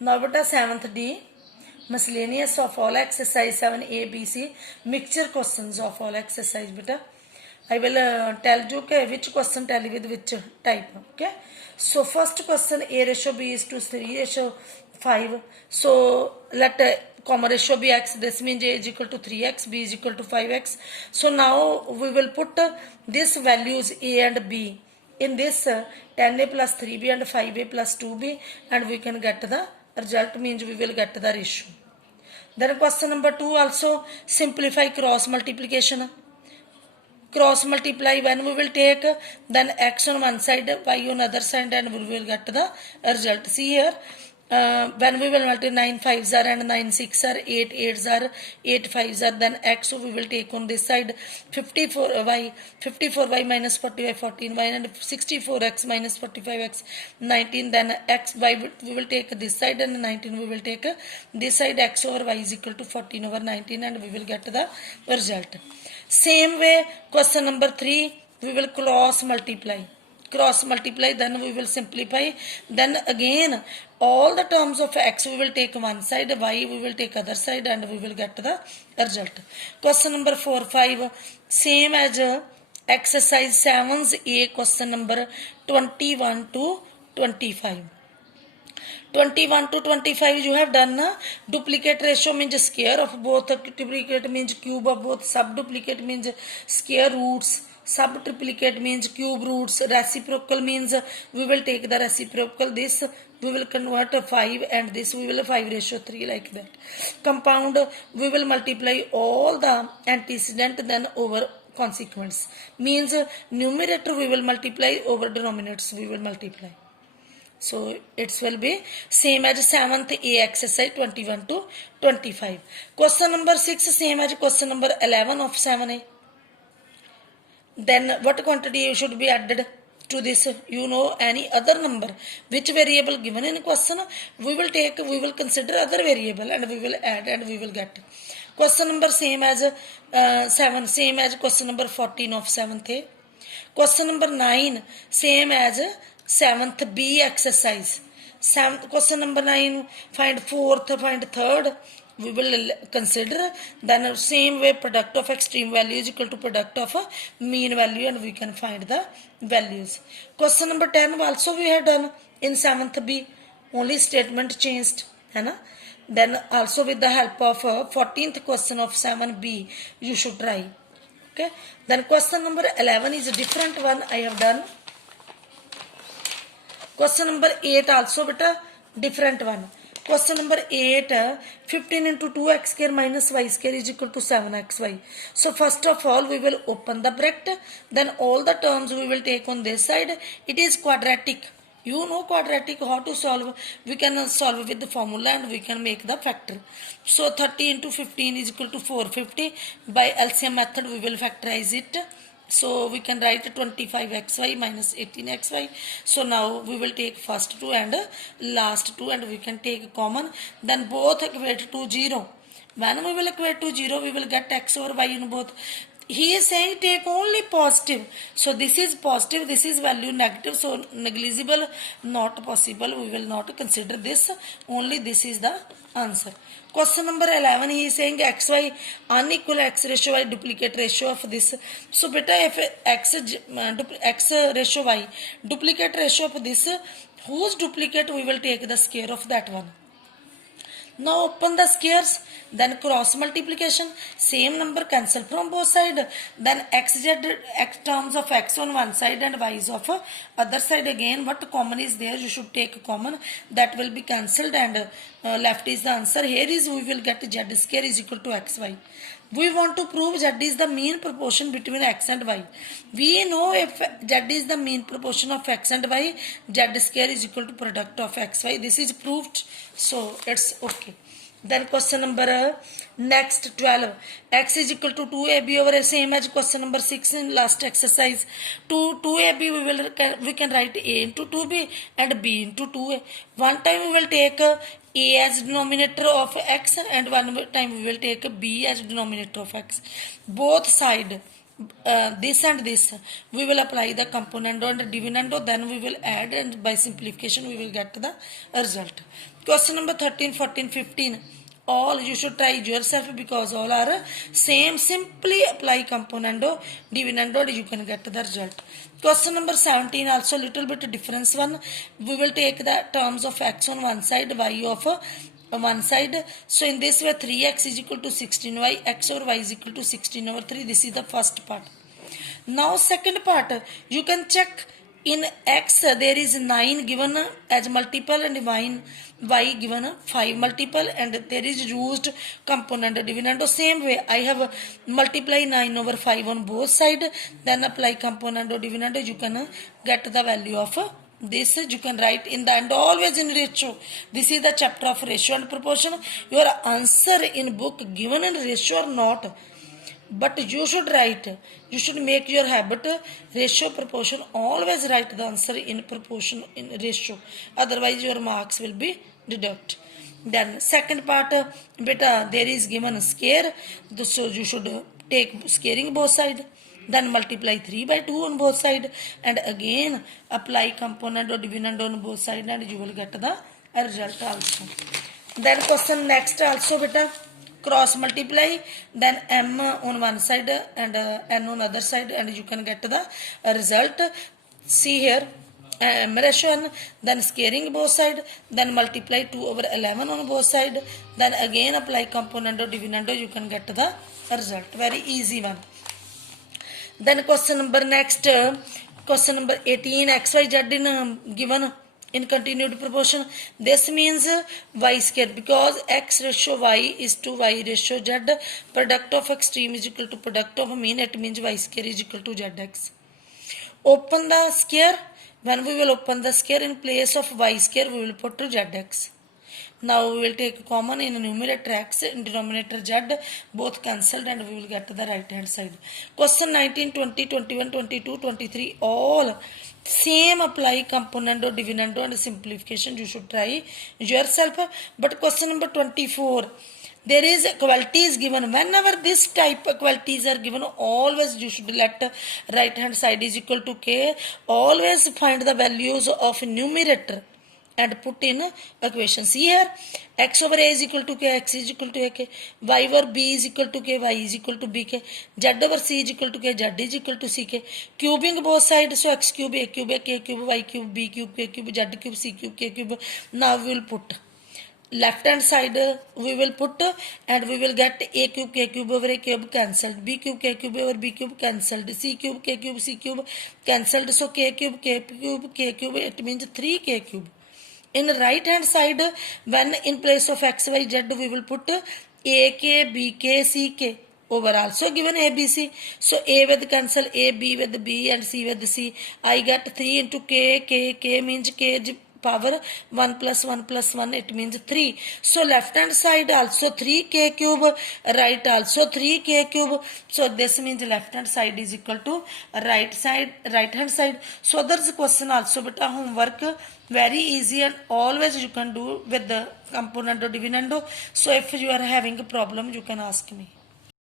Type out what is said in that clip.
Now beta 7th D, miscellaneous of all exercise 7A B C, mixture questions of all exercise beta. I will tell you which question tally with which type. Okay, so first question, A ratio B is to 3 ratio 5. So let comma ratio be x. This means A is equal to 3x, B is equal to 5x. So now we will put these values A and B in this 10A plus 3B and 5A plus 2B, and we can get the result, means we will get the ratio. Then question number 2 also simplify cross multiplication. Cross multiply, when we will take then x on one side, y on other side, and we will get the result. See here, when we will multiply 9 5s are and 9 6 are, 8 8s are, 8 5s are, then x we will take on this side 54y minus 40y 14y, and 64x minus 45x 19, then x y we will take this side, and 19 we will take this side. X over y is equal to 14 over 19, and we will get the result. Same way, question number 3, we will cross multiply, then we will simplify, then again all the terms of x we will take one side, y we will take other side, and we will get the result. Question number 4 5, same as exercise 7's A, question number 21 to 25. 21 to 25 you have done. Duplicate ratio means square of both, duplicate means cube of both, subduplicate means square roots, subtriplicate means cube roots, reciprocal means we will take the reciprocal, this we will convert 5, and this we will 5 ratio 3, like that. Compound, we will multiply all the antecedent then over consequence, means numerator we will multiply over denominators we will multiply. So it will be same as 7th A exercise 21 to 25. Question number 6, same as question number 11 of 7A. Then what quantity should be added to this? You know, any other number which variable given in question, we will consider other variable, and we will add, and we will get. Question number same as 7, same as question number 14 of 7th A. Question number 9, same as 7th B exercise. Question number 9, find fourth, find third, we will consider. Then same way, product of extreme value is equal to product of mean value, and we can find the values. Question number 10 also we have done in 7th B, only statement changed, है. Then also with the help of 14th question of 7B you should try. Okay, then question number 11 is a different one I have done. Question number 8 also beta different one. Question number 8, 15 into 2x square minus y square is equal to 7xy. So first of all we will open the bracket, then all the terms we will take on this side. It is quadratic. You know quadratic, how to solve. We can solve with the formula, and we can make the factor. So 30 into 15 is equal to 450. By LCM method we will factorize it. So we can write 25xy minus 18xy. So now we will take first two and last two, and we can take common. Then both equate to 0. When we will equate to 0, we will get x over y in both. He is saying take only positive. So this is positive, this is value negative. So negligible, not possible. We will not consider this. Only this is the answer. Question number 11, he is saying xy unequal x ratio y duplicate ratio of this. So beta, if x ratio y duplicate ratio of this, whose duplicate we will take the square of that one. Now open the squares, then cross multiplication, same number cancel from both sides, then x terms of x on one side and y's of other side. Again, what common is there, you should take common, that will be cancelled, and left is the answer. Here is we will get z square is equal to xy. We want to prove z is the mean proportion between x and y. We know if z is the mean proportion of x and y, z square is equal to product of xy. This is proved, so it's okay. Then question number next 12, x is equal to 2ab over a, same as question number 6 in last exercise. 2ab we can write a into 2b and b into 2a. One time we will take a as denominator of x, and one time we will take b as denominator of x. Both side this and this we will apply the componendo and dividendo, then we will add, and by simplification we will get the result. Question number 13, 14, 15. All you should try yourself because all are same. Simply apply componendo, dividendo, you can get the result. Question number 17 also little bit difference one. We will take the terms of x on one side, y of one side. So in this way 3x is equal to 16y, x over y is equal to 16 over 3. This is the first part. Now second part, you can check in x there is 9 given as multiple and y given 5 multiple, and there is used component dividendo. Same way I have multiply 9 over 5 on both side, then apply component dividendo. You can get the value of this. You can write in the end always in ratio. This is the chapter of ratio and proportion. Your answer in book given in ratio or not, but you should write, you should make your habit ratio proportion, always write the answer in proportion in ratio, otherwise your marks will be deduct. Then second part, beta there is given scare, so you should take scaring both side, then multiply 3 by 2 on both side, and again apply component or dividend on both side, and you will get the result also. Then question next also beta, cross multiply, then m on one side and n on other side, and you can get the result. See here, m ratio n, then scaring both side, then multiply 2 over 11 on both side, then again apply component or dividendo, you can get the result. Very easy one. Then question number next, question number 18, xyz in given in continued proportion. This means y square, because x ratio y is to y ratio z, product of extreme is equal to product of mean, it means y square is equal to zx. Open the square. When we will open the square, in place of y square we will put to zx. Now we will take common in numerator x, in denominator z, both cancelled, and we will get to the right hand side. Question 19, 20, 21, 22, 23, all same apply componendo, dividendo and simplification. You should try yourself. But question number 24, there is equalities given. Whenever this type equalities are given, always you should let right hand side is equal to k. Always find the values of numerator and put in equation. See here, x over a is equal to k, x is equal to ak, y over b is equal to k, y is equal to bk, z over c is equal to k, z is equal to ck. Cubing both sides, so x cube, a cube, k cube, y cube, b cube, k cube, z cube, c cube, k cube. Now we will put left hand side, we will put, and we will get a cube, k cube over a cube cancelled, b cube, k cube over b cube cancelled, c cube, k cube, c cube cancelled. So k cube, k cube, k cube, it means 3k cube. In right hand side, when in place of x, y, z, we will put ak, bk, ck over also given abc. So a with cancel, a, b with b, and c with c. I get 3 into k means k power 1 plus 1 plus 1, it means 3. So left hand side also 3k cube, right also 3k cube. So this means left hand side is equal to right hand side. So there's a question also, but homework very easy, and always you can do with the component or dividendo. So if you are having a problem, you can ask me.